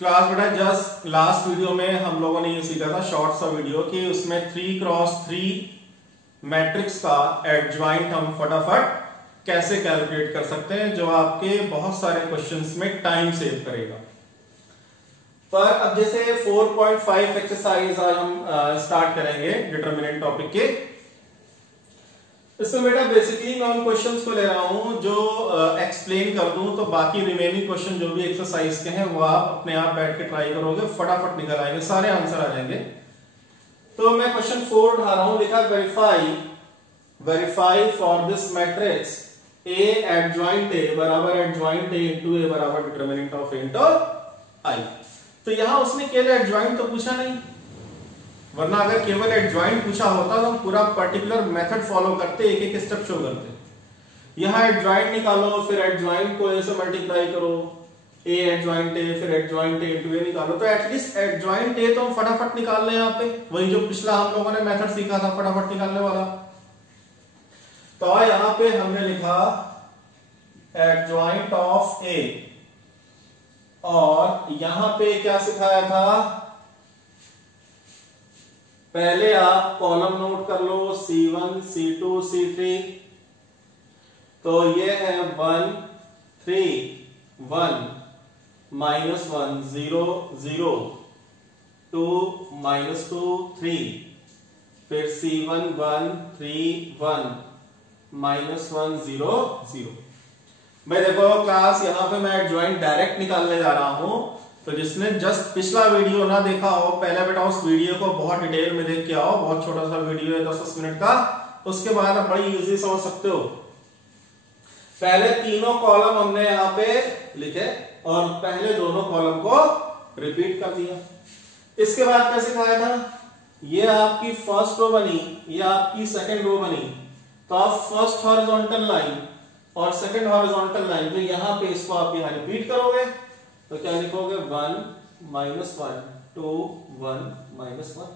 Class बेटा just last video में हम लोगों ने ये सीखा था शॉर्ट सा वीडियो कि उसमें 3x3 मैट्रिक्स का एडजॉइंट हम फटाफट कैसे कैलकुलेट कर सकते हैं, जो आपके बहुत सारे क्वेश्चंस में टाइम सेव करेगा। पर अब जैसे 4.5 एक्सरसाइज आज हम स्टार्ट करेंगे डिटरमिनेंट टॉपिक के। इसमें बेटा बेसिकली मैं उन क्वेश्चंस को ले रहा हूं जो एक्सप्लेन कर दूं, तो बाकी रिमेनिंग क्वेश्चन जो भी एक्सरसाइज के हैं वो आप अपने आप बैठ के ट्राई करोगे, फटाफट निकल आएंगे, सारे आंसर आ जाएंगे। तो मैं क्वेश्चन 4 उठा रहा हूं, लिखा verify for this matrix A adjoint A बराबर एडजॉइंट A इनटू A बराबर determinant of A into I। तो यहां उसने केवल एडजॉइंट तो पूछा नहीं, वरना अगर केवल एडजॉइंट पूछा होता तो हम पूरा पर्टिकुलर मेथड फॉलो करते, एक एक स्टेप शो करते। यहां एडजॉइंट निकालो, फिर एडजॉइंट को A से मल्टीप्लाई करो, A एडजॉइंट A, फिर एडजॉइंट A इनटू A निकालो। तो एटलीस्ट एडजॉइंट A तो हम फटाफट निकाल लें यहाँ पे, वही जो पिछला हम लोगों ने मेथड सीखा था फटाफट निकालने वाला। तो यहां पे हमने लिखा एडजॉइंट ऑफ A, और यहां पे क्या सिखाया था, पहले आप कॉलम नोट कर लो C1 C2 C3। तो ये है 1 3 1 -1 0 0 2 -2 3, फिर C1 1 3 1 -1 0 0। मैं देखो क्लास यहां पे मैं एडजॉइंट डायरेक्ट निकालने जा रहा हूं, तो जिसने जस्ट पिछला वीडियो ना देखा हो, पहले बेटा उस वीडियो को बहुत डिटेल में देख के आओ, बहुत छोटा सा वीडियो है 10 मिनट का, उसके बाद आप बड़ी इजी समझ सकते हो। पहले तीनों कॉलम हमने यहाँ पे लिखे और पहले दोनों कॉलम को रिपीट कर दिया। इसके बाद क्या सिखाया था, ये आपकी फर्स्ट रो बनी, ये आपकी सेकेंड रो बनी, तो आप फर्स्ट हॉरिजॉन्टल लाइन और सेकेंड हॉरिजॉन्टल लाइन जो यहाँ पे, इसको आप यहाँ रिपीट करोगे तो क्या लिखोगे 1 -1 2 1 -1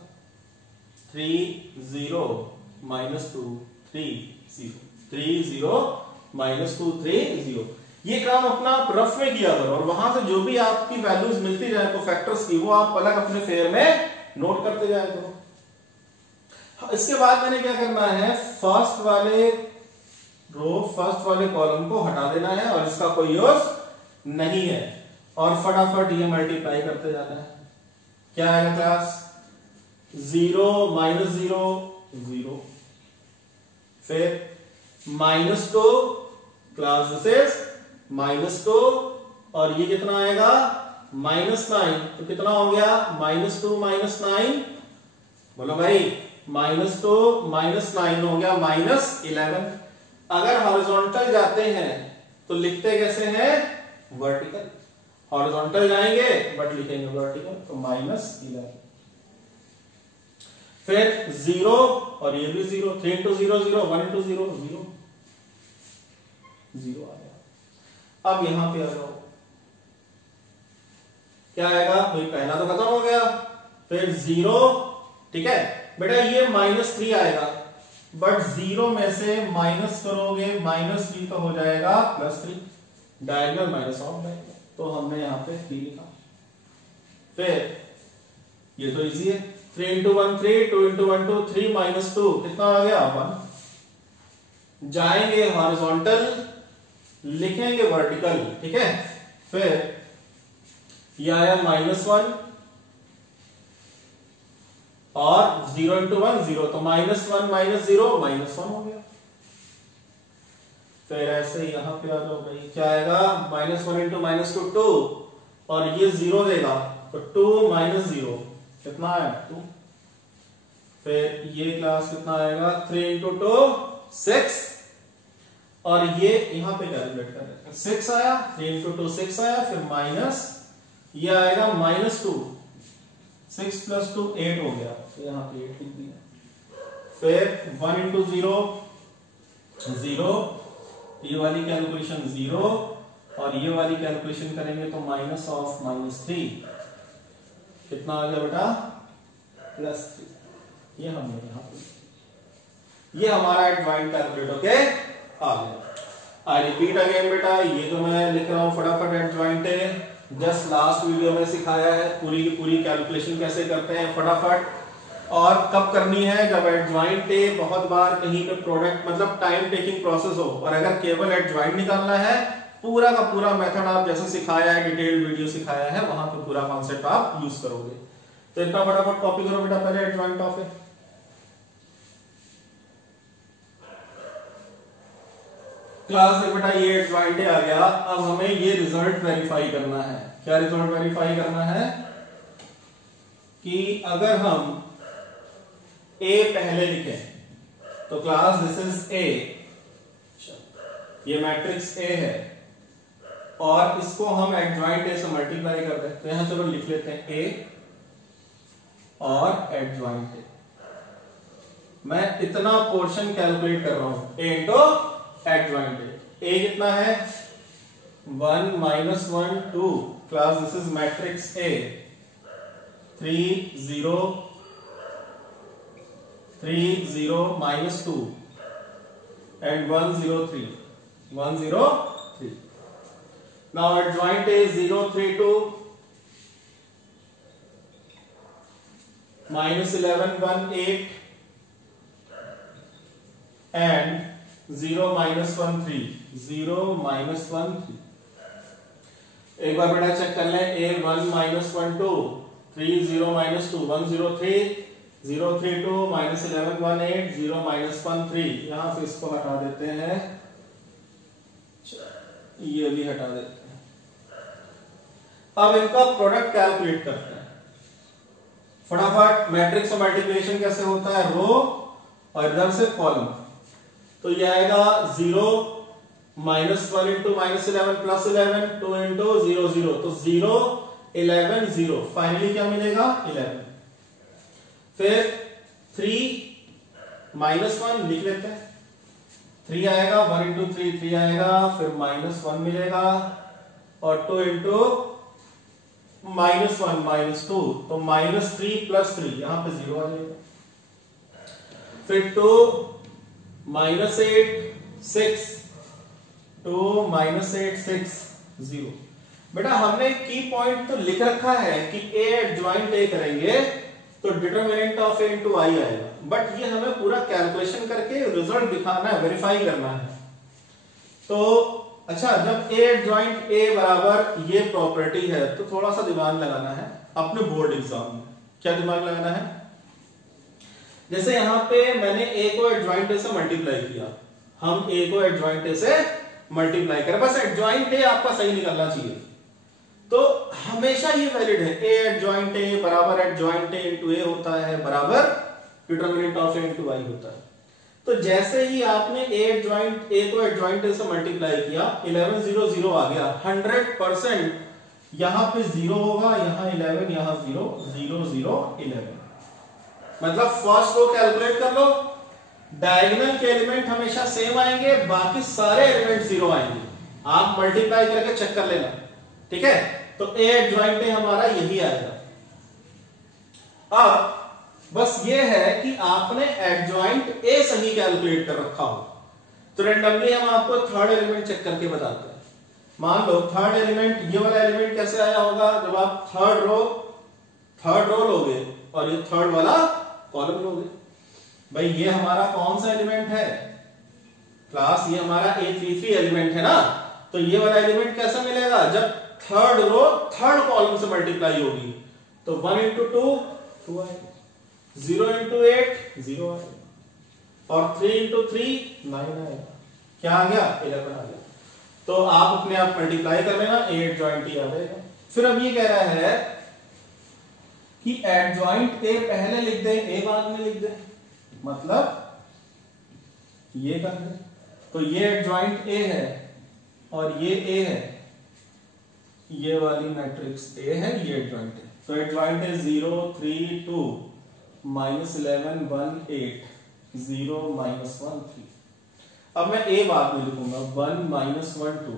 3 0 -2 3 0 3 0 -2 3 0। ये काम अपना आप रफ में किया करो, और वहां से जो भी आपकी वैल्यूज मिलती जाए तो फैक्टर्स की, वो आप अलग अपने फेयर में नोट करते जाए करो। इसके बाद मैंने क्या करना है, फर्स्ट वाले रो फर्स्ट वाले कॉलम को हटा देना है और इसका कोई यूज नहीं है, और फटाफट ये मल्टीप्लाई करते जाना है। क्या आएगा क्लास, 0 -0 0, फिर -2 क्लास दिस इज -2, और ये कितना आएगा -9, तो कितना हो गया -2 -9, बोलो भाई -2 -9 हो गया -11। अगर हॉरिजॉन्टल जाते हैं तो लिखते कैसे हैं, वर्टिकल। हॉरिजॉन्टल जाएंगे बट लिखेंगे वर्टिकल, तो -11। फिर 0 और ये भी 0, 3 into 0 0 1 into 0 0 0 आ गया। अब यहां पे आ जाओ, क्या आएगा भाई, पहला तो खत्म हो गया, फिर 0, ठीक है बेटा, ये -3 आएगा, बट 0 में से माइनस करोगे -3 तो हो जाएगा +3, डायगोनल माइनस ऑफ डायगोनल, तो हमने यहां पे 3 लिखा। फिर ये तो इजी है, 3 into 1 3 2 into 1 2 3 -2 कितना आ गया 1। जाएंगे हॉरिजॉन्टल, लिखेंगे वर्टिकल, ठीक है। फिर ये आया -1 और 0 into 1 0, तो -1 -0 -1 हो गया। फिर ऐसे यहां पे आ जाओ भाई, क्या आएगा -1 into -2 2, और ये 0 देगा तो 2 -0 कितना है 2। फिर ये क्लास कितना आएगा 3 into 2 6, और ये यहां पे कैलकुलेट कर रहे हैं 6 आया, 3 into 2 6 आया, फिर माइनस ये आएगा -2, 6 + 2 8 हो गया, तो यहां पे 8 लिख दिया। फिर 1 into 0 0, ये वाली कैलकुलेशन 0, और ये वाली कैलकुलेशन करेंगे तो -3 कितना आ गया बेटा +3। ये हमने यहां पे, ये हमारा एडजॉइंट कैलकुलेट होके आ गया। आई रिपीट अगेन बेटा, ये तो मैं लिख रहा हूं फटाफट एडजॉइंट है, जस्ट लास्ट वीडियो में सिखाया है, पूरी की पूरी कैलकुलेशन कैसे करते हैं फटाफट, और कब करनी है, जब एडजॉइंट ए बहुत बार कहीं पे प्रोडक्ट मतलब टाइम टेकिंग प्रोसेस हो, और अगर केवल एडजॉइंट निकालना है, पूरा का पूरा मेथड आप जैसे सिखाया है, डिटेल्ड वीडियो सिखाया है, वहां पे पूरा कॉन्सेप्ट आप यूज करोगे। तो इतना फटाफट कॉपी करो बेटा पहले एडजॉइंट ऑफ ए। क्लास में बेटा ये एडजॉइंट आ गया। अब हमें ये रिजल्ट वेरीफाई करना है। क्या रिजल्ट वेरीफाई करना है कि अगर हम ए पहले लिखें तो क्लास दिस इज ए, ये मैट्रिक्स ए है, और इसको हम एडजॉइंट ए से मल्टीप्लाई कर दें, तो यहां चलो लिख लेते हैं ए और एडजॉइंट ए। मैं इतना पोर्शन कैलकुलेट कर रहा हूं, ए इंटू एडजॉइंट ए कितना है 1 - 1 2, class this is matrix A 3 0 3 0 -2 and 1 0 3 1 0 3. Now adjoint is 0 3 2 -11 1 8 and 0 -1 3 0 -1 3. एक बार बेटा चेक कर लें, a 1 -1 2 3 0 -2 1 0 3 0 3 2 -11 1 8 0 -1 3. यहां से इसको हटा देते हैं, ये भी हटा देते हैं। अब इनका प्रोडक्ट कैलकुलेट करते हैं फटाफट। मैट्रिक्स और मल्टीप्लिकेशन कैसे होता है, रो और इधर से कॉलम। तो ये आएगा 0 -1 × -11 + 11 2 × 0 0, तो 0 11 0, फाइनली क्या मिलेगा 11। फिर 3 -1 लिख लेते हैं, 3 आएगा 1 × 3 3 आएगा, फिर -1 मिलेगा, और 2 × -1 -2, तो -3 + 3, यहां पे 0 आ जाएगा। फिर 2 -8 6 2 -8 6 0। बेटा हमने की पॉइंट तो लिख रखा है कि ए एडजॉइंट ए करेंगे तो डिटरमिनेंट ऑफ ए इंटू आई आएगा, बट ये हमें पूरा कैलकुलेशन करके रिजल्ट दिखाना है, वेरीफाई करना है। तो अच्छा, जब ए एडजॉइंट ए बराबर ये प्रॉपर्टी है तो थोड़ा सा दिमाग लगाना है अपने बोर्ड एग्जाम में। क्या दिमाग लगाना है, जैसे यहां पे मैंने ए को एडजॉइंट ए से मल्टीप्लाई किया, हम ए को एडजॉइंट ए से मल्टीप्लाई करें, बस एडजॉइंट ए आपका सही निकलना चाहिए। तो हमेशा ये वैलिड है, ए एडजॉइंट ए बराबर एडजॉइंट ए इंटू ए होता है, बराबर डिटरमिनेंट ऑफ ए इंटू आई होता है। तो जैसे ही आपने ए एडजॉइंट ए को एडजॉइंट ए से मल्टीप्लाई किया, 11 0 0 आ गया, 100% यहां पे 0 होगा, यहां 11, यहां 0 0 0 11। मतलब फर्स्ट रो कैलकुलेट कर लो, डायगोनल के एलिमेंट हमेशा सेम आएंगे, बाकी सारे एलिमेंट 0 आएंगे। आप मल्टीप्लाई करके चेक कर लेना, ठीक है। तो ए एडजॉइंट ए हमारा यही आएगा। अब बस ये है कि आपने एडजॉइंट ए सही कैलकुलेट कर रखा हो। तो रेंडमली हम आपको थर्ड एलिमेंट चेक करके बताते हैं। मान लो थर्ड एलिमेंट, ये वाला एलिमेंट कैसे आया होगा, जब आप थर्ड रो लोगे और ये थर्ड वाला कॉलम लोगे। भाई ये हमारा कौन सा एलिमेंट है क्लास, ये हमारा A33 एलिमेंट है ना। तो ये वाला एलिमेंट कैसा मिलेगा, जब थर्ड रो थर्ड कॉलम से मल्टीप्लाई होगी, तो 1 × 2 2 आएगा, 0 × 8 0 आएगा, और 3 × 3 9 आएगा। क्या आ गया 11 आ गया। तो आप अपने आप मल्टीप्लाई कर लेना, ए एडजॉइंट ए आ जाएगा। फिर अब ये कह रहा है कि एडजॉइंट ए पहले लिख दे, ए बाद में लिख दे, मतलब ये कर दे। तो ये एडजॉइंट ए है और ये ए है, ये वाली मैट्रिक्स ए है, ये एडजॉइंट है। तो एडजॉइंट है 0 3 2 -11 1 8 0 -1 3। अब मैं ए बाद में लिखूंगा 1 -1 2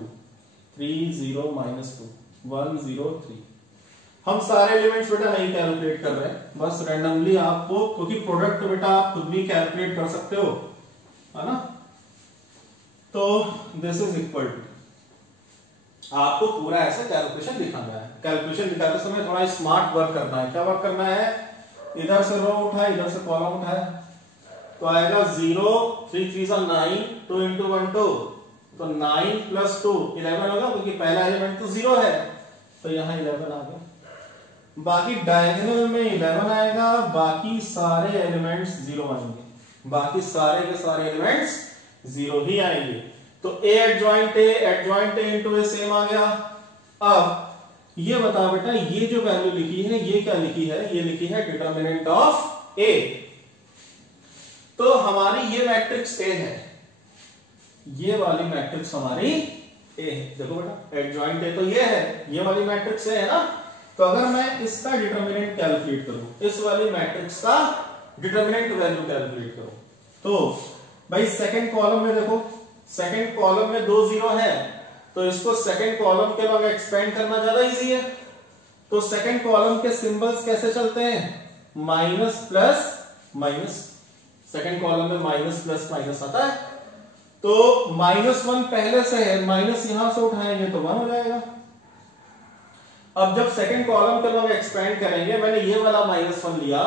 3 0 -2 1 0 3। हम सारे एलिमेंट्स बेटा नहीं कैलकुलेट कर रहे हैं, बस रैंडमली आपको, क्योंकि प्रोडक्ट तो बेटा आप खुद भी कैलकुलेट कर सकते हो, है ना। तो दिस इज इक्वल टू, आपको पूरा ऐसा कैलकुलेशन दिखाना है। कैलकुलेशन दिखाते समय थोड़ा स्मार्ट वर्क करना है। क्या वर्क करना है, इधर से रो उठाए, इधर से कॉलम उठाए, तो आएगा 0, 3 3 9, 2 into 1 2, तो 9 + 2 11 होगा, क्योंकि पहला एलिमेंट तो 0 है, तो यहाँ 11 आ गया। बाकी डायगोनल में 11 आएगा, बाकी सारे एलिमेंट्स 0 आएंगे, बाकी सारे के सारे एलिमेंट्स 0 ही आएंगे। तो A adjoint A into A same आ गया। अब ये बता बेटा, ये जो वैल्यू लिखी है ये क्या लिखी है, ये लिखी है डिटरमिनेंट ऑफ A। तो हमारी ये मैट्रिक्स A है, ये वाली मैट्रिक्स हमारी A है। देखो बेटा एडजॉइंट A तो ये है, ये वाली मैट्रिक्स A है ना। तो अगर मैं इसका डिटरमिनेंट कैलकुलेट करूं, इस वाली मैट्रिक्स का डिटरमिनेंट वैल्यू कैलकुलेट करूं, तो भाई सेकंड कॉलम में देखो, सेकंड कॉलम में 2 0 है, तो इसको सेकंड कॉलम के लॉन्ग एक्सपेंड करना ज्यादा इजी है। तो सेकंड कॉलम के सिंबल्स कैसे चलते हैं, minus plus minus, second column में माइनस प्लस माइनस आता है। तो -1 पहले से है, माइनस यहां से उठाएंगे तो 1 हो जाएगा। अब जब सेकंड कॉलम के लॉन्ग एक्सपेंड करेंगे, मैंने ये वाला -1 लिया,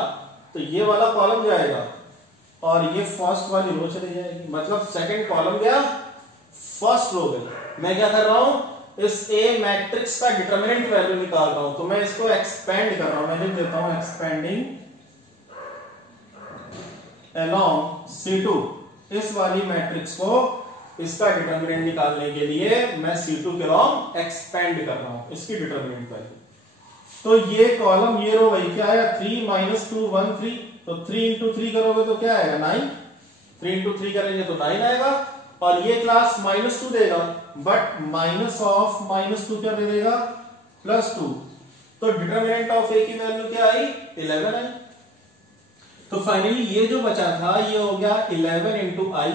तो ये वाला कॉलम जाएगा और ये फर्स्ट वाली रो चली जाएगी, मतलब सेकंड कॉलम गया, फर्स्ट रो गई। मैं क्या कर रहा हूं, इस A मैट्रिक्स का डिटरमिनेंट वैल्यू निकाल रहा हूं, तो मैं इसको एक्सपेंड कर रहा हूं, मैं लिख देता हूं एक्सपेंडिंग अलोंग C2। इस वाली मैट्रिक्स को इसका डिटरमिनेंट निकालने के लिए मैं C2 के लॉन्ग एक्सपेंड कर रहा हूं, इसकी डिटरमिनेंट वैल्यू। तो ये कॉलम, ये रो वही क्या आएगा, 3 - 2 1 3, तो 3 into 3 करोगे तो क्या आएगा 9, 3 into 3 करेंगे तो 9 आएगा। और ये क्लास -2 देगा, बट माइनस ऑफ -2 क्या दे देगा, +2। तो डिटरमिनेंट ऑफ A की वैल्यू क्या आई, 11 आई। तो फाइनली ये जो बचा था ये हो गया 11 into I,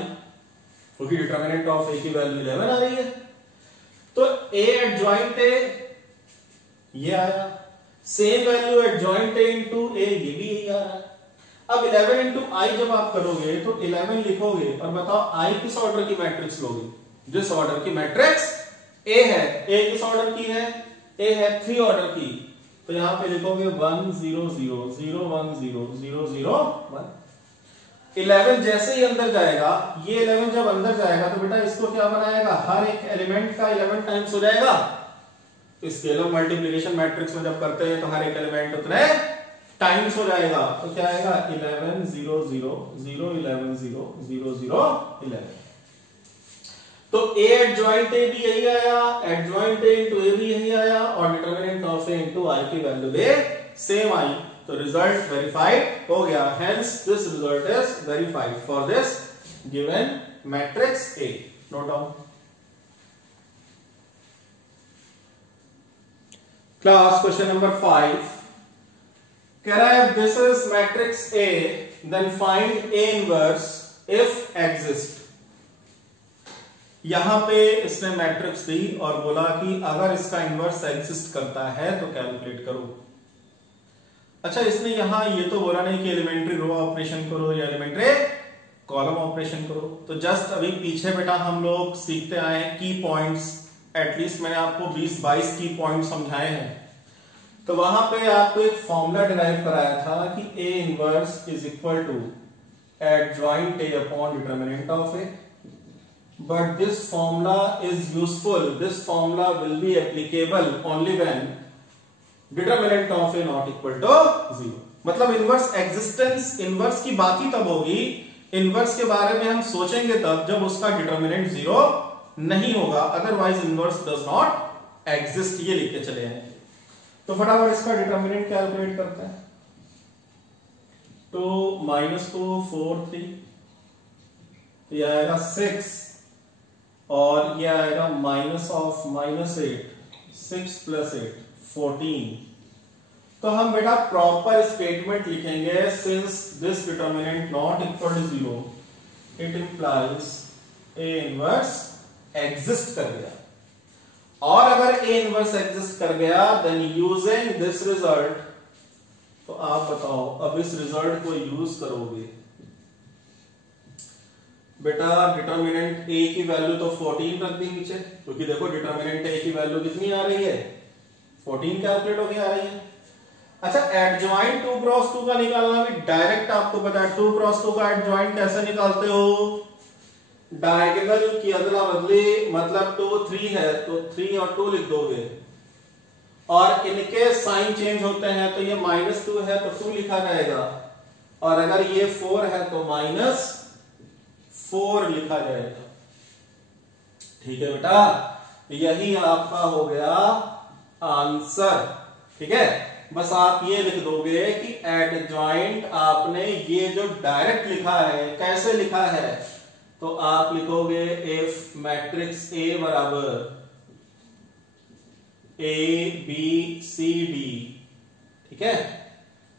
क्योंकि डिटरमिनेंट ऑफ A की वैल्यू 11 आ रही है। तो A एडजॉइंट A ये आया, same value adjoint A into A, ये भी यही आ रहा है। अब 11 into I जब आप करोगे तो 11 लिखोगे और बताओ I किस ऑर्डर की मैट्रिक्स लोगे, जिस ऑर्डर की मैट्रिक्स A है। A किस ऑर्डर की है, A है 3 ऑर्डर की, तो यहां पे लिखोगे 1 0 0 0 1 0 0 0 1। 11 जैसे ही अंदर जाएगा, ये 11 जब अंदर जाएगा तो बेटा इसको क्या बनाएगा, हर एक एलिमेंट का 11 टाइम्स हो जाएगा। स्केलर मल्टीप्लिकेशन मैट्रिक्स में जब करते हैं तो हर एक एलिमेंट उतने टाइम्स हो जाएगा। तो क्या आएगा 11 0 0 0 11 0 0 0 11। तो A एडजॉइंट A भी यही आया, एडजॉइंट A into A भी यही आया, और determinant of A into I की वैल्यू भी सेम आई। तो रिजल्ट वेरीफाइड हो गया। Hence this result is verified for this given matrix A। Note down. Class question number 5, कह रहा है this is matrix A, then find A inverse if exist. यहां पे इसने मैट्रिक्स दी और बोला कि अगर इसका इनवर्स एग्जिस्ट करता है तो कैलकुलेट करो। अच्छा, इसने यहां ये तो बोला नहीं कि एलिमेंट्री रो ऑपरेशन करो या एलिमेंट्री कॉलम ऑपरेशन करो। तो जस्ट अभी पीछे बेटा हम लोग सीखते आए हैं की पॉइंट्स, एटलीस्ट मैंने आपको 20-22 की पॉइंट समझाए हैं। तो वहां पे आपको एक फॉर्मूला डिराइव कराया था कि A inverse is equal to adjoint A upon determinant of A। But this formula is useful. This formula will be applicable only when determinant of A not equal to 0. मतलब inverse existence, inverse की बात ही तब होगी, inverse के बारे में हम सोचेंगे तब जब उसका डिटरमिनेंट 0 नहीं होगा, otherwise inverse does not exist. ये लिख के चले आए। तो फटाफट इसका डिटरमिनेंट कैलकुलेट करते हैं। तो -2 4 3, ये आएगा 6, और ये आएगा -8 6 + 8 14। तो हम बेटा प्रॉपर स्टेटमेंट लिखेंगे, since this determinant not equal to 0 it implies A inverse exist कर गया। और अगर A इनवर्स एग्जिस्ट कर गया देन यूजिंग दिस रिजल्ट, तो आप बताओ अब इस रिजल्ट को यूज करोगे बेटा डिटर्मिनेंट ए की वैल्यू तो 14 रख दी नीचे, क्योंकि देखो डिटर्मिनेंट ए की वैल्यू कितनी आ रही है, 14 कैलकुलेट होके आ रही है। अच्छा, एडजॉइंट 2 क्रॉस 2 का निकालना भी डायरेक्ट आपको पता है। 2 क्रॉस 2 का एडजॉइंट कैसे निकालते हो, डायगोनल की अदला बदली, मतलब 2 3 है तो 3 और 2 लिख दोगे, और इनके साइन चेंज होते हैं, तो ये -2 है तो 2 लिखा जाएगा, और अगर ये 4 है तो -4 लिखा जाएगा। ठीक है बेटा, यही आपका हो गया आंसर। ठीक है, बस आप ये लिख दोगे कि एडजॉइंट आपने ये जो डायरेक्ट लिखा है, कैसे लिखा है, तो आप लिखोगे इफ मैट्रिक्स ए बराबर ABCD, ठीक है,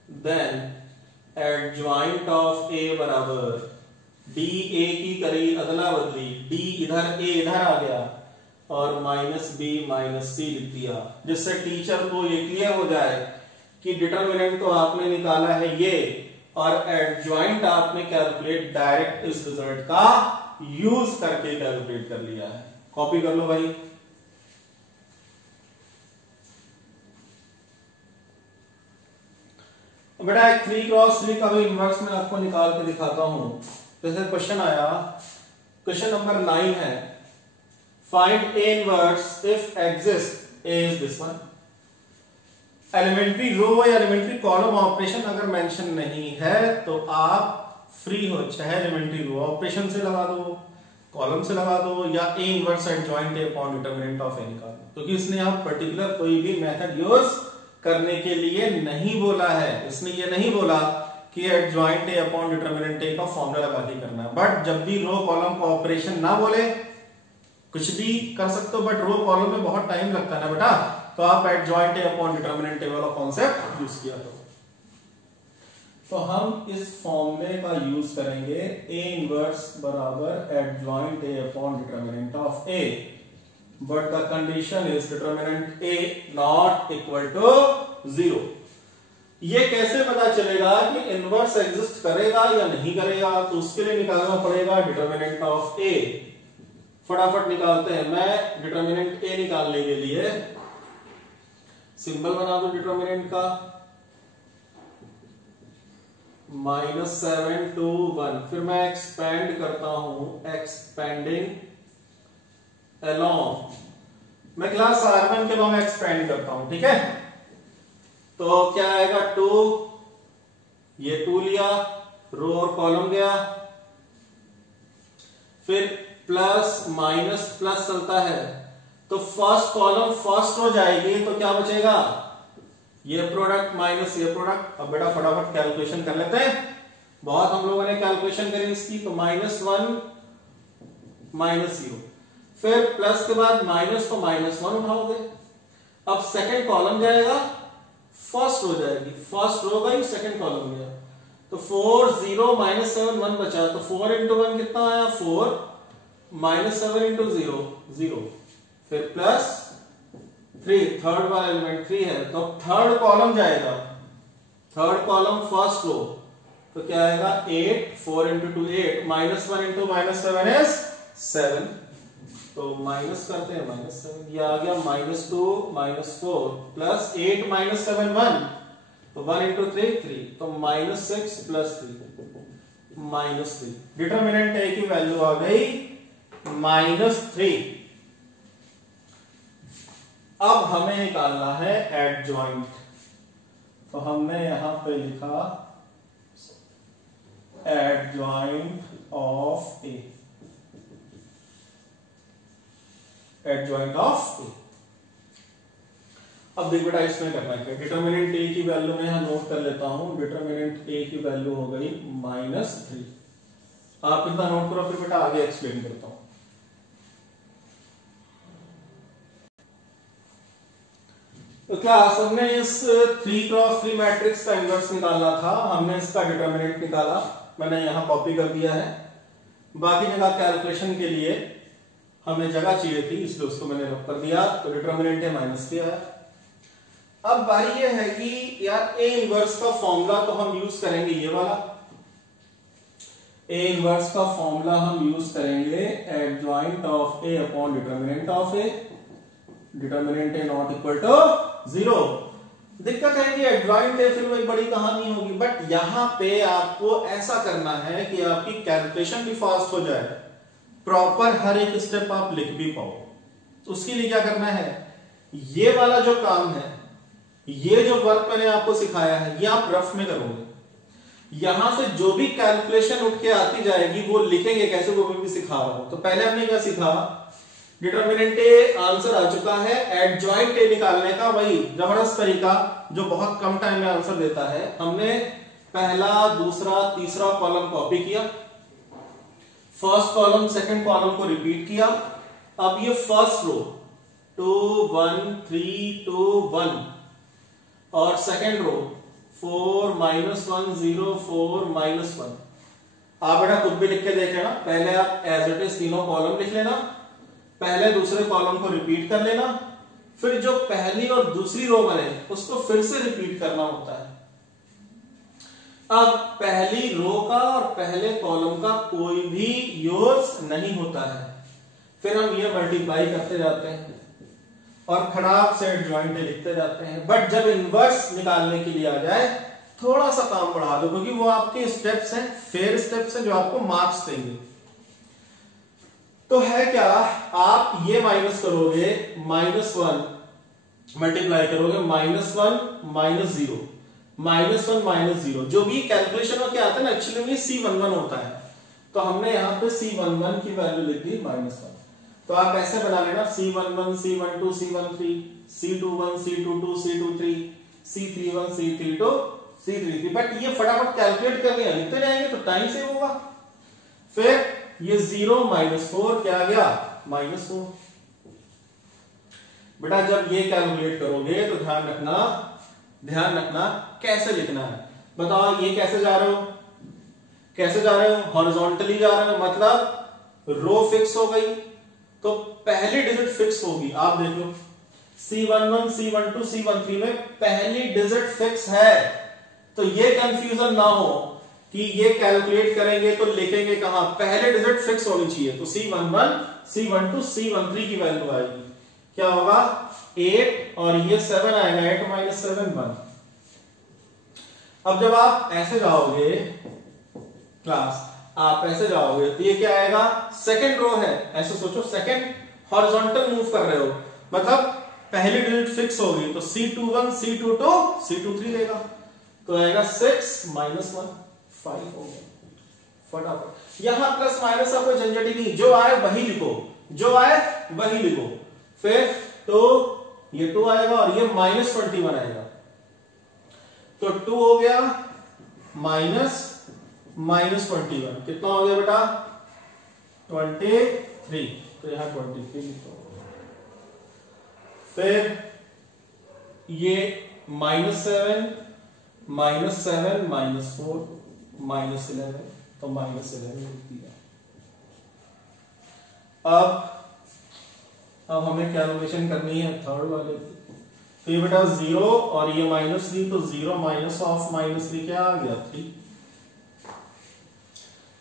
देन एडजॉइंट ऑफ ए बराबर DA की करी अदला बदली, D इधर A इधर आ गया, और -B -C लिख दिया, जिससे टीचर को ये क्लियर हो जाए कि डिटर्मिनेंट तो आपने निकाला है ये, और एडजॉइंट आपने कैलकुलेट डायरेक्ट इस रिजल्ट का यूज करके कैलकुलेट कर लिया है। कॉपी कर लो भाई। बेटा एक 3 क्रॉस 3 का भी इनवर्स में आपको निकाल के दिखाता हूं। जैसे क्वेश्चन आया, क्वेश्चन नंबर 9 है, find A inverse if exist A is this one. Elementary row या एलिमेंट्री कॉलम ऑपरेशन अगर मेंशन नहीं है तो आप फ्री हो, चाहे एलिमेंट्री रो ऑपरेशन से लगा दो, कॉलम से लगा दो, या A inverse adjoint A upon determinant of A निकाल दो, क्योंकि इसने आप पर्टिकुलर कोई भी मेथड यूज करने के लिए नहीं बोला है। इसने ये नहीं बोला कि adjoint A upon determinant A का फॉर्मूला लगा के करना है, बट जब भी रो कॉलम का ऑपरेशन ना बोले कुछ भी कर सकते हो, बट रो कॉलम में बहुत टाइम लगता है ना बेटा, तो आप adjoint A upon determinant A वाला कॉन्सेप्ट यूज किया तो हम इस फॉर्मूले का यूज करेंगे, ए इनवर्स बराबर adjoint A upon determinant of A, but the condition is determinant A not equal to 0। ये कैसे पता चलेगा कि इनवर्स एग्जिस्ट करेगा या नहीं करेगा, तो उसके लिए निकालना पड़ेगा डिटरमिनेंट ऑफ ए। फटाफट निकालते हैं। मैं डिटरमिनेंट ए निकालने के लिए सिंबल बना दो डिटरमिनेंट का, -7 to 1, फिर मैं एक्सपेंड करता हूं, एक्सपेंडिंग अलोंग, मैं क्लास R1 के लॉन्ग एक्सपेंड करता हूं। ठीक है, तो क्या आएगा 2, ये 2 लिया, रो और कॉलम गया, फिर प्लस माइनस प्लस चलता है, तो फर्स्ट कॉलम फर्स्ट हो जाएगी, तो क्या बचेगा, ये प्रोडक्ट माइनस ये प्रोडक्ट। अब बेटा फटाफट कैलकुलेशन कर लेते हैं, बहुत हम लोगों ने कैलकुलेशन करी इसकी, तो -1 -0, फिर प्लस के बाद माइनस तो -1 उठाओगे, अब सेकंड कॉलम जाएगा, फर्स्ट हो जाएगी, फर्स्ट रो गई, सेकंड कॉलम गया, तो 4 0 -7 1 बचा, तो 4 into 1 कितना आया 4, -7 into 0 0, फिर प्लस 3, थर्ड वाला एलिमेंट 3 है, तो थर्ड कॉलम जाएगा, थर्ड कॉलम फर्स्ट रो, तो क्या आएगा 8, 4 into 2 8, -1 into -7 is 7, तो माइनस करते हैं -7, ये आ गया -2 -4 प्लस 8 -7 1, तो 1 into 3 3, तो -6 प्लस 3 -3। डिटरमिनेंट ए की वैल्यू आ गई -3। अब हमें निकालना है एडजॉइंट, तो हमने यहां पे लिखा adjoint of A, adjoint of A. अब देखो बेटा इसमें करना क्या, डिटरमिनेंट ए की वैल्यू में यहां नोट कर लेता हूं, डिटरमिनेंट ए की वैल्यू हो गई -3। आप इतना नोट करो, फिर बेटा आगे एक्सप्लेन करता हूं। तो क्या हमने इस 3 क्रॉस 3 मैट्रिक्स का इनवर्स निकालना था, हमने इसका डिटरमिनेंट निकाला, मैंने यहां कॉपी कर दिया है, बाकी जगह कैलकुलेशन के लिए हमें जगह चाहिए थी, इसलिए उसको मैंने रख कर दिया, तो डिटरमिनेंट है -3 है। अब बारी ये है कि यार ए इनवर्स का फॉर्मूला तो हम यूज करेंगे ये वाला, ए इनवर्स का फॉर्मूला हम यूज करेंगे adjoint of A upon determinant of A, determinant A not equal to 0। दिक्कत है कि एडजॉइंट ए फिर वो एक बड़ी कहानी होगी, बट यहां पे आपको ऐसा करना है कि आपकी कैलकुलेशन भी फास्ट हो जाए, प्रॉपर हर एक स्टेप आप लिख भी पाओ। तो उसके लिए क्या करना है, ये वाला जो काम है, ये जो वर्क मैंने आपको सिखाया है, ये आप रफ में करोगे। यहां से जो भी कैलकुलेशन उठ के आती जाएगी वो लिखेंगे कैसे, वो भी सिखा रहा हूं। तो पहले हमने क्या सीखा, डिटर्मिनेंट ए आंसर आ चुका है, एडजॉइंट ए निकालने का वही जबरदस्त तरीका जो बहुत कम टाइम में आंसर देता है। हमने पहला, दूसरा, तीसरा कॉलम कॉपी किया, फर्स्ट कॉलम सेकंड कॉलम को रिपीट किया। अब ये फर्स्ट रो 2 1 3 2 1 और सेकंड रो 4 -1 0 4 -1। आप बेटा खुद भी लिख के देख लेना, पहले आप एज इट इज तीनों कॉलम लिख लेना, पहले दूसरे कॉलम को रिपीट कर लेना, फिर जो पहली और दूसरी रो बने उसको फिर से रिपीट करना होता है। अब पहली रो का और पहले कॉलम का कोई भी यूज नहीं होता है, फिर हम ये मल्टीप्लाई करते जाते हैं और खराब से एडजॉइंट लिखते जाते हैं। बट जब इनवर्स निकालने के लिए आ जाए थोड़ा सा काम बढ़ा दो, क्योंकि वो आपके स्टेप्स हैं, फेयर स्टेप्स हैं जो आपको मार्क्स देंगे। तो है क्या, आप ये माइनस करोगे, -1 मल्टीप्लाई करोगे, -1 -0 -1 -0, जो भी कैलकुलेशन में क्या आता है ना, एक्चुअली में C11 होता है। तो हमने यहां पे C11 की वैल्यू लिख दी -1। तो आप ऐसे बना लेना, C11 C12 C13 C21 C22 C23 C31 C32 C33। But ये फटाफट कैलकुलेट करके लिखते जाएंगे तो टाइम सेव होगा। फिर ये 0 -4 क्या आ गया, -4। बेटा जब ये कैलकुलेट करोगे तो ध्यान रखना कैसे लिखना है। बताओ ये कैसे जा रहे हो, कैसे जा रहे हो, हॉरिजॉन्टली जा रहे हो, मतलब रो फिक्स हो गई तो पहली डिजिट फिक्स होगी। आप देख लो C11 C12 C13 में पहली डिजिट फिक्स है, तो ये कंफ्यूजन ना हो कि ये कैलकुलेट करेंगे तो लिखेंगे कहां, पहले डिजिट फिक्स होनी चाहिए। तो C11 C12 C13 की वैल्यू आएगी, क्या होगा 8 और ये 7 आएगा, 8 - 7 1। अब जब आप ऐसे जाओगे क्लास, आप ऐसे जाओगे तो ये क्या आएगा, सेकंड रो है, ऐसे सोचो सेकंड हॉरिजॉन्टल मूव कर रहे हो, मतलब पहली डिजिट फिक्स होगी तो C21 C22 C23 लेगा, तो आएगा 6 - 1 5 हो गया। फटाफट यहां प्लस माइनस का कोई झंझट ही नहीं, जो आए वही लिखो, जो आए वही लिखो। फिर तो ये 2 आएगा और ये -21 आएगा, तो 2 हो गया -21 कितना हो गया बेटा 23, तो यहां 23 लिखो। फिर ये -7 -7 -4 -11, तो -11 लिख दिया। अब हमें कैलकुलेशन करनी है थर्ड वाले की। तो ये बेटा 0 और ये -3, तो 0 -3 क्या आ गया 3।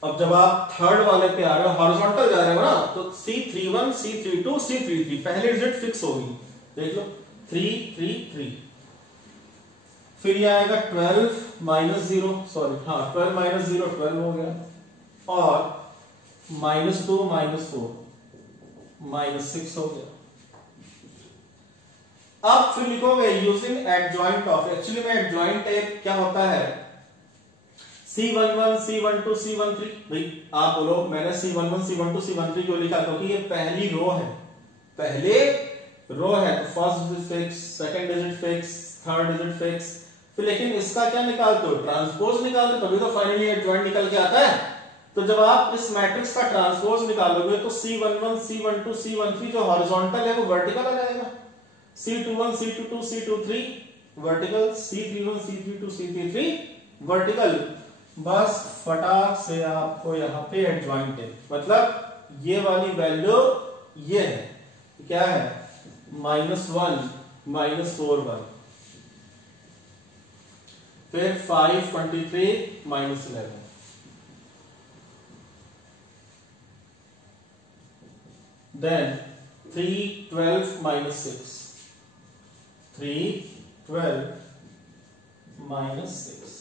अब जब आप थर्ड वाले पे आ रहे हो, हॉरिजॉन्टल जा रहे हो ना, तो C31 C32 C33 पहले डिजिट फिक्स होगी, देख लो 3 3 3। फिर ये आएगा 12 -0, सॉरी हाँ 12 -0 12 हो गया, और -2 -4 -6 हो गया। अब फिर लिखोगे यूजिंग एडजॉइंट ऑफ, एक्चुअली में एडजॉइंट क्या होता है, C11 C12 C13। भाई आप बोलो मैंने C11 C12 C13 क्यों लिखा, क्योंकि ये पहली रो है, पहले रो है, तो first digit fix, second digit fix, third digit fix. फिर लेकिन इसका क्या निकालते हो, ट्रांसपोज निकालते हो, तभी तो फाइनली एडजॉइंट निकल के आता है। तो जब आप इस मैट्रिक्स का ट्रांसपोज निकालोगे तो C11 C12 C13 जो हॉरिजॉन्टल है वो वर्टिकल आ जाएगा, C21 C22 C23 vertical, C31 C32 C33 vertical. बस फटाक से आपको यहाँ पे एडजॉइंट है, मतलब ये वाली वैल्यू ये है, क्या है -1 -4 1। फिर 5 23 -11। देन 3 12 minus 6, 3 12 minus 6,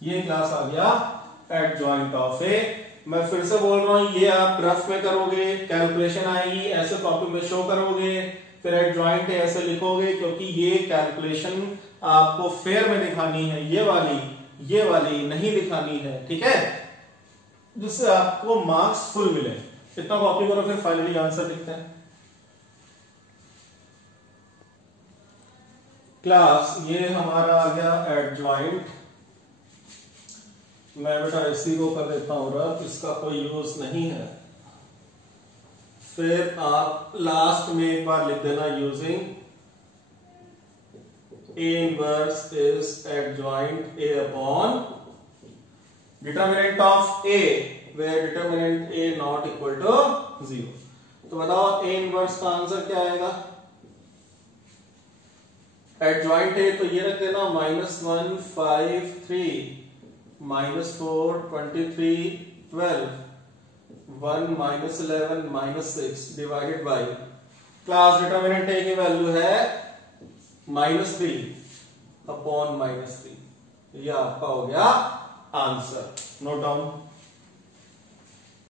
ये क्लास आ गया एडजॉइंट ऑफ ए। मैं फिर से बोल रहा हूं, ये आप रफ में करोगे, कैलकुलेशन आएगी, ऐसे कॉपी में शो करोगे, फिर एडजॉइंट ऐसे लिखोगे, क्योंकि ये कैलकुलेशन आपको फेयर में दिखानी है, ये वाली नहीं दिखानी है, ठीक है, जिससे आपको मार्क्स फुल मिले। इतना कॉपी करो, फिर फाइनली आंसर लिखते हैं। क्लास ये हमारा आ गया एडजॉइंट। मैं बेटा इसी को कर देता हूं रफ, इसका कोई यूज नहीं है। फिर आप लास्ट में एक बार लिख देना, using A inverse is adjoint A upon determinant of A, where determinant A not equal to 0। तो बताओ A inverse का आंसर क्या आएगा? एडजॉइंट है तो ये रख देना -1 5 3 -4 23 12 1 -11 -6 divided by class determinant A की वैल्यू है -3 अपॉन -3। ये आपका हो गया आंसर। Note down.